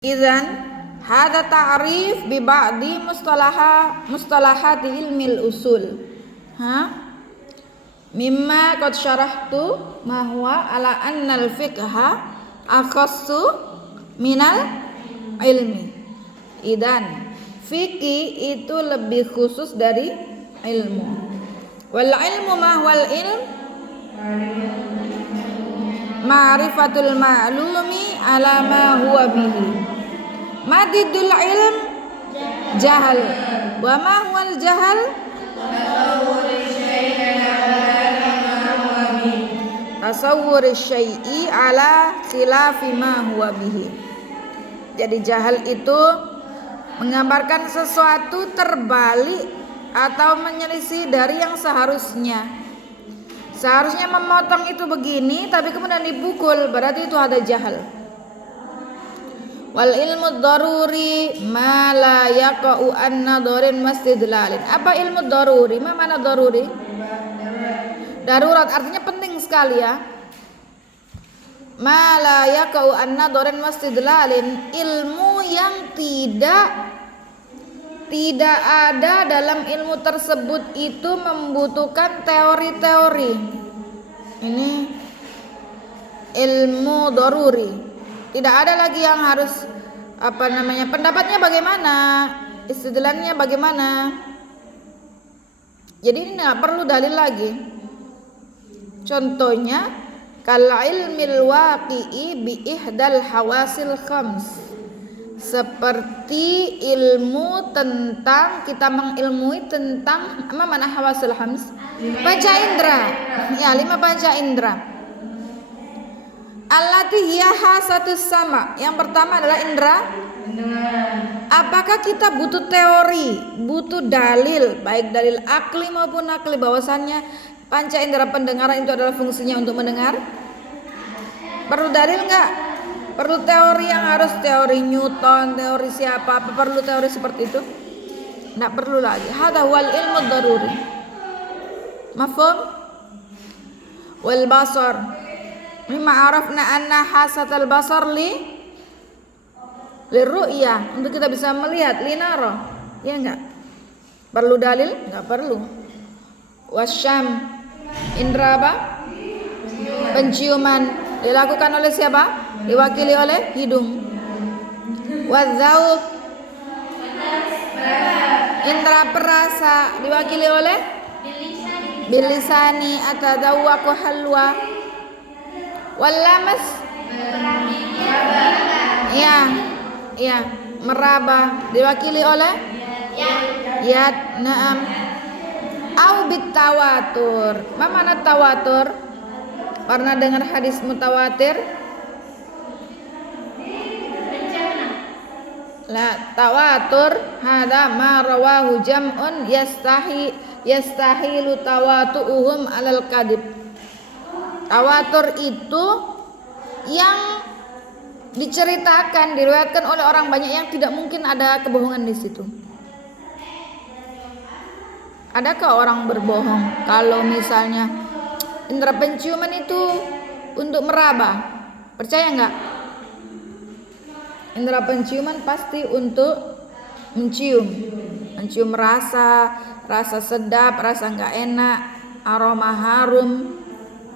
Idzan hadza ta'rif bi ba'di mustalahati ilmil usul. Mimma qad syarahtu ma huwa ala annal fiqha akhassu minal ilmi. Idzan fikih itu lebih khusus dari ilmu. Wal ilmu ma huwal ilm ma'rifatul ma'lumi ala ma huwa bihi. Madidul ilm jahal. Wa ma huwal jahal? Tasawwur syai'i ala khilafi ma huwa bihi. Jadi jahal itu menggambarkan sesuatu terbalik atau menyelisih dari yang seharusnya. Seharusnya memotong itu begini, tapi kemudian dipukul, berarti itu ada jahal. Wal ilmu daruri ma la yaqa'u an nadarin mastidlalin. Apa ilmu daruri? Ma mana daruri? Darurat artinya penting sekali ya. Ma la yaqa'u an nadarin mastidlalin, ilmu yang tidak ada dalam ilmu tersebut itu membutuhkan teori-teori. Ini ilmu daruri. Tidak ada lagi yang harus pendapatnya bagaimana, istidlalnya bagaimana. Jadi ini tidak perlu dalil lagi. Contohnya kal ilmil waqi'i bi ihdal hawasil khams. Seperti ilmu tentang kita mengilmui tentang mana hawasul khams? Panca indera. Ya, 5 panca indera. Allati hiya hasatus sama. Yang pertama adalah indera. Apakah kita butuh teori, butuh dalil, baik dalil akli maupun nakli bahwasannya panca indera pendengaran itu adalah fungsinya untuk mendengar? Perlu dalil enggak? Perlu teori yang harus teori Newton, teori siapa? Apa perlu teori seperti itu? Enggak perlu lagi. Hadza wal ilmu daruri. Mafhum? Wal basar. Mimma arafna anna hasatal basar liru'yah, untuk kita bisa melihat, linara. Ya enggak? Perlu dalil? Enggak perlu. Wasyam, indra apa? Penciuman dilakukan oleh siapa? Diwakili oleh hidung. Wadzauq, indra perasa diwakili oleh bilisani atadzawwaqu halwa. Wallamas, ya, meraba diwakili oleh yad. Naam. Au bitawatur. Mana tawatur? Pernah dengar hadis mutawatir? La, tawatur hada ma rawahu jam'un yastahilu tawatu'uhum alal kadib. Tawatur itu yang diceritakan, diriwayatkan oleh orang banyak yang tidak mungkin ada kebohongan di situ. Adakah orang berbohong kalau misalnya indera penciuman itu untuk meraba? Percaya enggak? Indera penciuman pasti untuk mencium rasa sedap, rasa enggak enak, aroma harum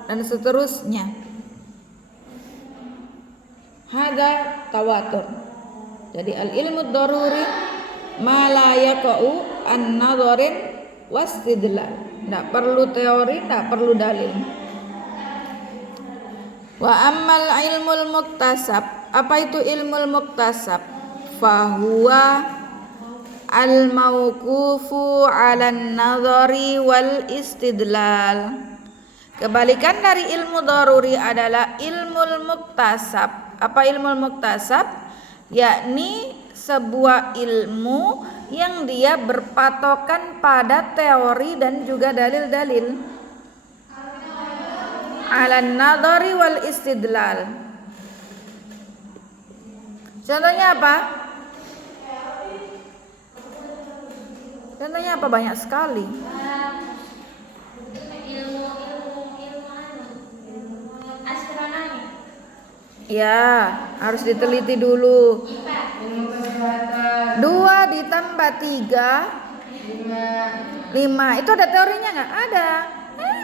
dan seterusnya. Hada tawatur. Jadi al ilmu daruri ma la yaqa'u an nadarin wastidlal. Tidak perlu teori, tidak perlu dalil. Wa ammal ilmul muktasab. Apa itu ilmul muktasab? Fahuwa al mauqufu 'alan nadhari wal istidlal. Kebalikan dari ilmu daruri adalah ilmul muktasab. Apa ilmu muktasab? Yakni sebuah ilmu yang dia berpatokan pada teori dan juga dalil-dalil. Alan nadhari wal istidlal. Contohnya apa? Contohnya apa? Banyak sekali. Ya, harus diteliti dulu. ditambah 3 5. Itu ada teorinya nggak? Ada.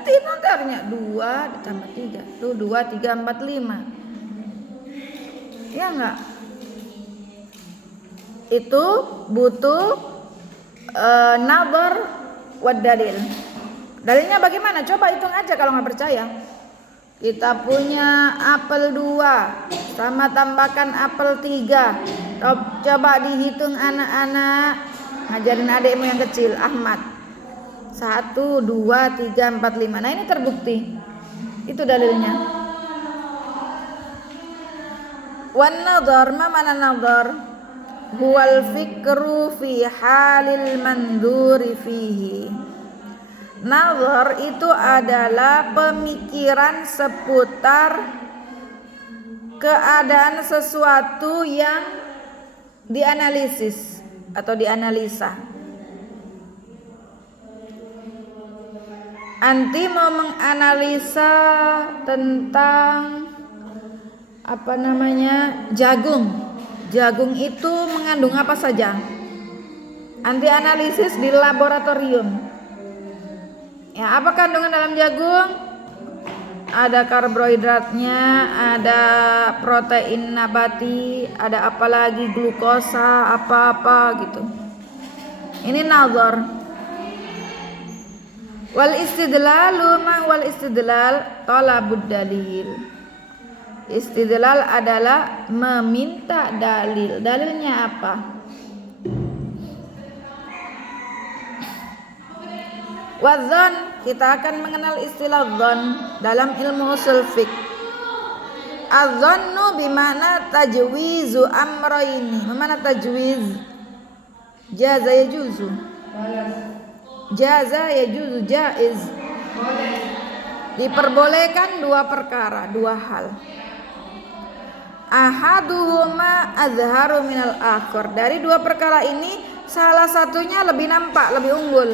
Itu teorinya 2 ditambah 3. Tuh 2 3 4 5. Ya nggak? Itu butuh nazar wa dalil. Dalilnya bagaimana? Coba hitung aja kalau nggak percaya. Kita punya apel 2 sama tambahkan apel 3. Coba dihitung anak-anak. Ngajarin adikmu yang kecil, Ahmad. 1, 2, 3, 4, 5. Nah ini terbukti. Itu dalilnya. Wan nadhar, ma mana nadhar? Huwal fikru fi halil mandhuri fihi. Nazar itu adalah pemikiran seputar keadaan sesuatu yang dianalisis atau dianalisa. Anti mau menganalisa tentang jagung. Jagung itu mengandung apa saja? Anti analisis di laboratorium. Ya, apa kandungan dalam jagung? Ada karbohidratnya, ada protein nabati, ada apa lagi glukosa, apa-apa gitu. Ini nazar. Wal istidlalu ma wal istidlal talabud dalil. Istidlal adalah meminta dalil. Dalilnya apa? Wadzan, kita akan mengenal istilah dzan dalam ilmu usul fiqh. Adzannu bimana tajwizu amrayni. Mana tajwiz? Jaza yajuzu. Jaza yajuzu jaiz. Diperbolehkan dua perkara, dua hal. Ahaduhuma azharu minal akhar. Dari dua perkara ini salah satunya lebih nampak, lebih unggul.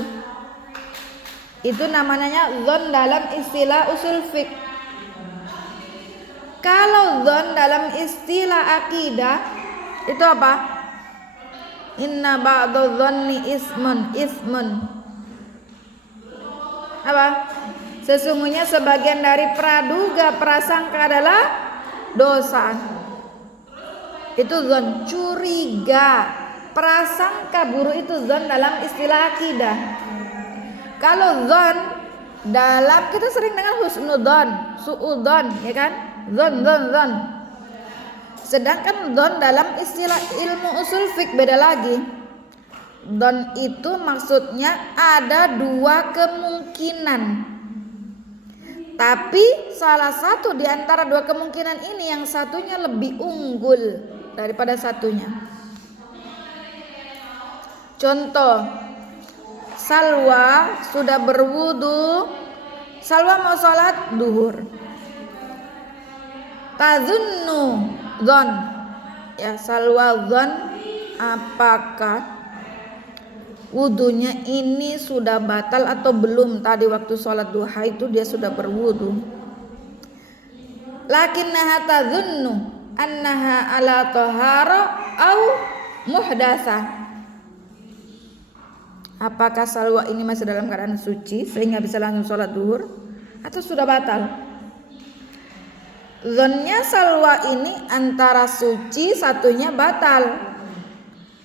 Itu namanya dzan dalam istilah usul fiqh. Kalau dzan dalam istilah akidah itu apa? Inna ba'dadh dzanni ismun. Apa? Sesungguhnya sebagian dari praduga prasangka adalah dosa. Itu dzan, curiga. Prasangka buruk itu dzan dalam istilah akidah. Kalau dzan dalam, kita sering dengar husnudzan, suudzan, ya kan? Dzan. Sedangkan dzan dalam istilah ilmu usul fiqh beda lagi. Dzan itu maksudnya ada dua kemungkinan. Tapi salah satu di antara dua kemungkinan ini yang satunya lebih unggul daripada satunya. Contoh, Salwa sudah berwudu. Salwa mau sholat duhur. Tazunnu dzan. Ya, Salwa dzan apakah wudunya ini sudah batal atau belum? Tadi waktu sholat duha itu dia sudah berwudu. Lakinnaha tazunnu annaha ala tahara au muhdasa. Apakah Salwa ini masih dalam keadaan suci sehingga bisa langsung sholat duhur atau sudah batal? Dzannya Salwa ini antara suci, satunya batal.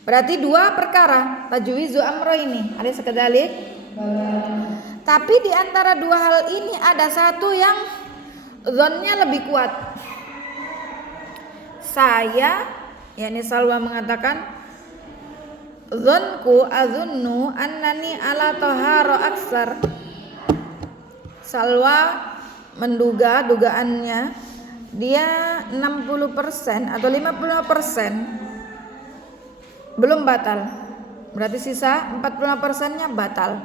Berarti dua perkara, tajwizu amro ini. Ada sekedalik. Tapi di antara dua hal ini ada satu yang dzannya lebih kuat. Yakni Salwa mengatakan, dzanku azunnu annani ala tahara aksar. Salwa menduga, dugaannya dia 60% atau 50% belum batal. Berarti sisa 40%-nya batal.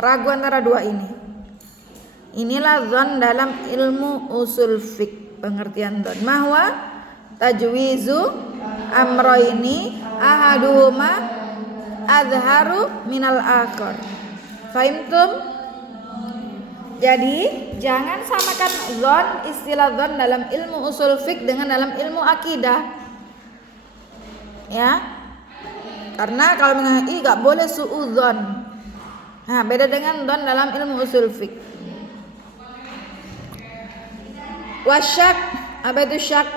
Ragu antara dua ini. Inilah dzan dalam ilmu usul fiqh, pengertian dzan. Mahwa tajwizu amroini ahaduhuma azharu minal akhar. Fahimtum? Jadi jangan samakan dzan, istilah dzan dalam ilmu usul fiqh dengan dalam ilmu akidah. Ya. Karena kalau menggunakan i gak boleh suudzon. Nah, beda dengan don dalam ilmu usul fiqh. Wasyak, apa itu syak?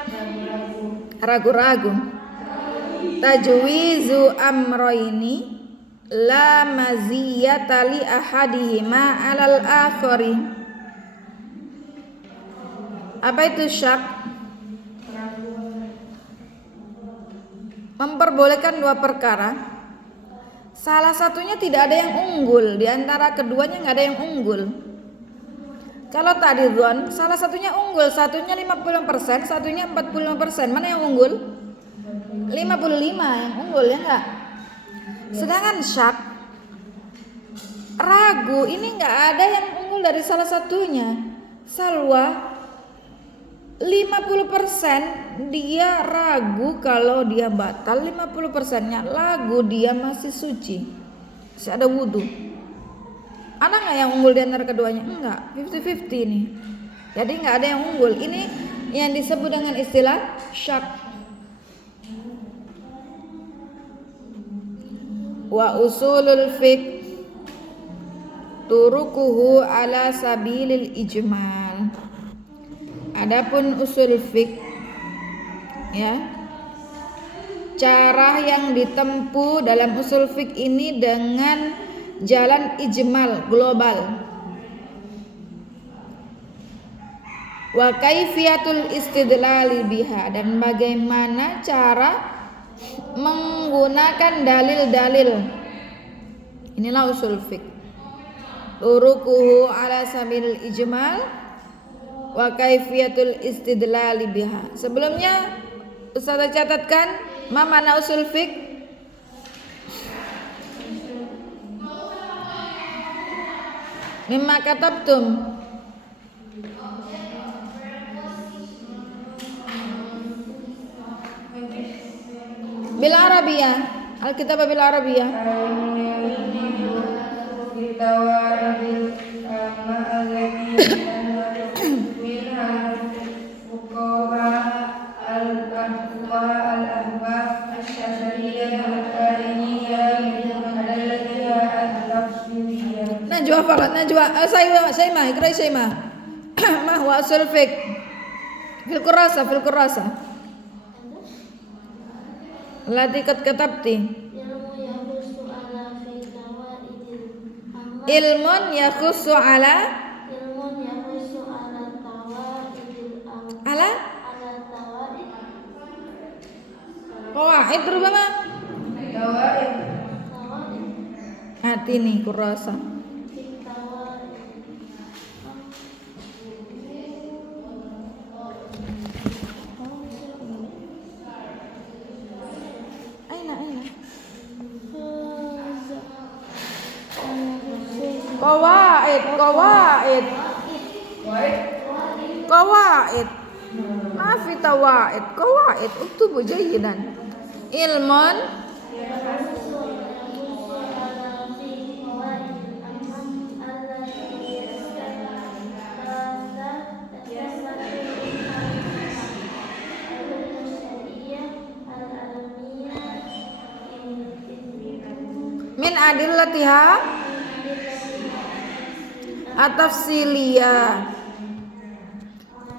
Ragu-ragu. Tajwizu amroini la maziyata li ahadihima alal akhari. Apa itu syak? Memperbolehkan dua perkara, salah satunya tidak ada yang unggul, di antara keduanya nggak ada yang unggul. Kalau tadi dzon, salah satunya unggul, satunya 50%, satunya 45%, mana yang unggul? 55 yang unggul, ya enggak? Sedangkan syak, ragu, ini nggak ada yang unggul dari salah satunya. Salwa 50% dia ragu kalau dia batal, 50%-nya ragu dia masih suci, masih ada wudhu. Ada nggak yang unggul di antara keduanya? Enggak, 50-50 nih. Jadi nggak ada yang unggul. Ini yang disebut dengan istilah syak. Wa usulul fiqh turukuhu ala sabilil ijmal. Adapun usul fiqh, ya, cara yang ditempuh dalam usul fiqh ini dengan jalan ijmal, global. Wa kaifiyatul istidlali biha, dan bagaimana cara menggunakan dalil-dalil. Inilah usul fiqh. Turukuhu ala sabilil ijmal wa kaifiyatul istidlali biha. Sebelumnya Ustaz catatkan ma makna usul fiqh. Mimma katabtum. Bil Arabiyah, Alkitab bil Arabiyah. Najwa faqat najwa Saima ikra Saima ma huwa usul fiqh fil kurasa lati katabti ilmun yakhussu ala qawaid rubama hati nih kurasa. Qawaid mafi tawaid qawaid uktubu jayyidan ilmun min adillatiha at-tafsiliyah.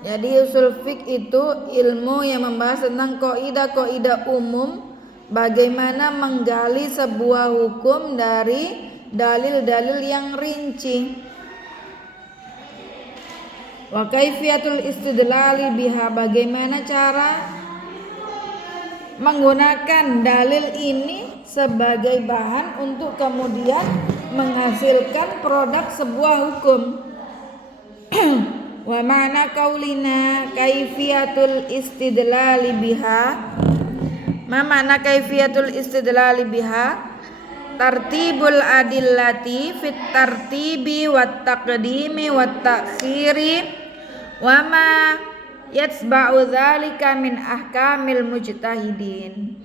Jadi usul fiqh itu ilmu yang membahas tentang kaidah-kaidah umum, bagaimana menggali sebuah hukum dari dalil-dalil yang rinci. Wa kaifiyatul istidlali biha, bagaimana cara menggunakan dalil ini sebagai bahan untuk kemudian menghasilkan produk sebuah hukum. Wa ma'na qaulina kaifiyatul istidlali biha, ma ma'na kaifiyatul istidlali biha tartibul adillati fit tartibi wat taqdimi wat ta'khiri wa ma yatsba'u dzalika min ahkamil mujtahidin.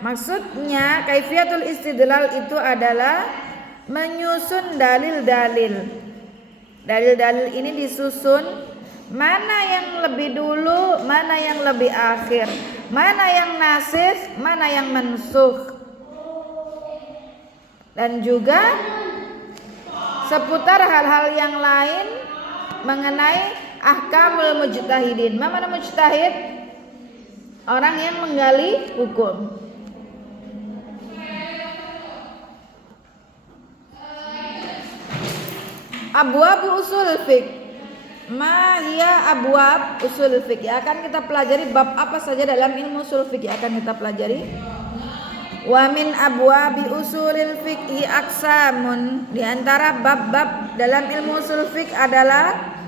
Maksudnya kaifiyatul istidlal itu adalah menyusun dalil-dalil. Dalil-dalil ini disusun mana yang lebih dulu, mana yang lebih akhir, mana yang nasikh, mana yang mansukh. dan juga seputar hal-hal yang lain mengenai ahkamul mujtahidin. Mana mujtahid? Orang yang menggali hukum. Abwab usul fiqh. Ma hiya abwab usul fiqh. Akan kita pelajari bab apa saja dalam ilmu usul fiqh akan kita pelajari. Wa min abwabi usulil fiqhi aqsamun. Di antara bab-bab dalam ilmu usul fiqh adalah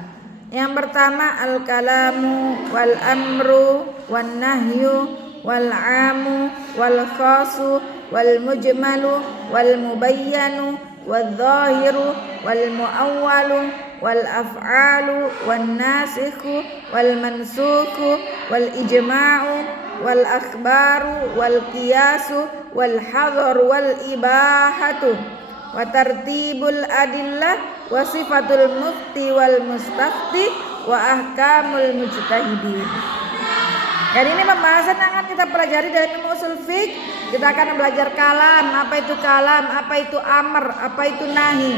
yang pertama al-kalamu wal amru wan nahyu wal amu wal khasu wal mujmalu wal mubayyanu wal zahiru wal muawwalu wal af'alu wan nasikhu wal mansukhu wal ijma'u wal akhbaru wal qiyasu wal hadar wal ibahatu wa tartibul adillah wa sifatul mufti wal mustafti wa ahkamul mujtahidin. Jadi ini pembahasan yang akan kita pelajari dari ilmu usul fiqh. Kita akan belajar kalam, apa itu kalam, apa itu amar, apa itu nahi.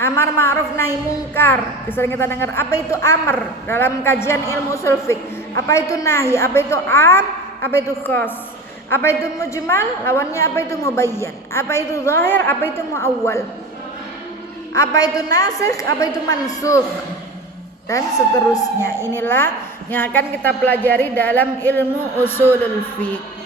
Amar ma'ruf nahi mungkar. Sering kita dengar apa itu amar dalam kajian ilmu usul fiqh. Apa itu nahi, apa itu am, apa itu khas. Apa itu mujmal, lawannya apa itu mubayyan. Apa itu zahir, apa itu muawwal. Apa itu nasikh, apa itu mansukh. Dan seterusnya. Inilah yang akan kita pelajari dalam ilmu usulul fiqh.